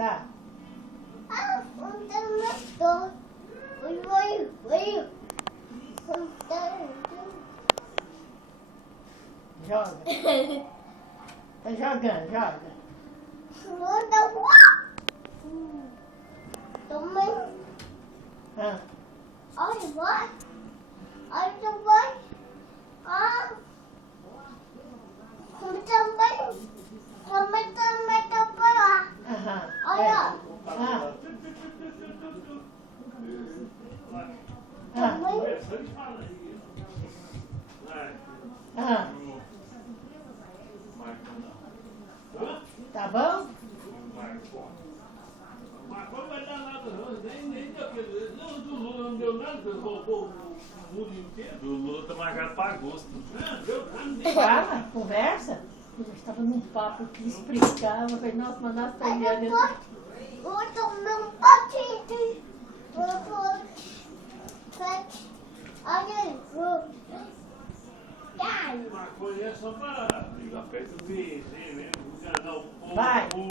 Tá. Joga. Tá jogando, joga. Ah. Aham. Olha. Ah. Ah. Tá bom? Mas não vai dar nada não, nem daquele. Não, do Lula não deu nada, roubou o mundo inteiro. Do Lula tá marcado para agosto. Não, deu nada. Fala, conversa. Eu estava num papo que explicava. Eu falei, nossa, mas nós estamos Maconha é só para brigar perto do vizinho, né? Enganar o povo. Vai.